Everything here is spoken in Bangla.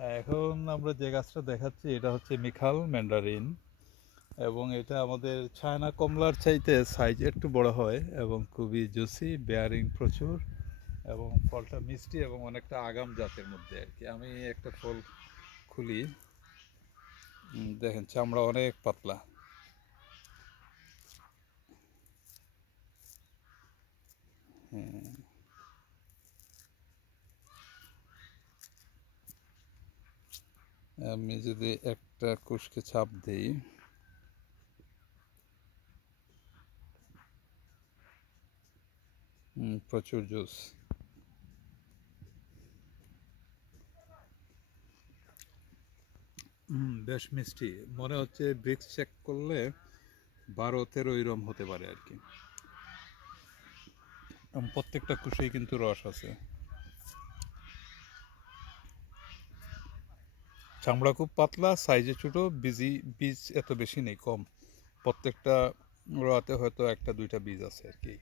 এখন আমরা যে গাছটা দেখাচ্ছি, এটা হচ্ছে মিখাল ম্যান্ডারিন এবং এটা আমাদের চায়না কমলার চাইতে সাইজ একটু বড় হয় এবং খুবই জুসি বেয়ারিং প্রচুর এবং ফলটা মিষ্টি এবং অনেকটা আগাম জাতের মধ্যে আর কি। আমি একটা ফল খুলি। দেখেন, চামড়া অনেক পাতলা। হ্যাঁ। আমি যদি একটা কুশকে ছাপ দিই প্রচুর জুস। বেশ মিষ্টি। মনে হচ্ছে ব্রিক্স চেক করলে বারো তেরো এরম হতে পারে আর কি। প্রত্যেকটা কুশেই কিন্তু রস আছে। চামড়া খুব পাতলা সাইজে ছোটো বীজি বীজ এত বেশি নেই, কম। প্রত্যেকটা রোয়াতে হয়তো একটা, দুইটা বীজ আছে আর কি।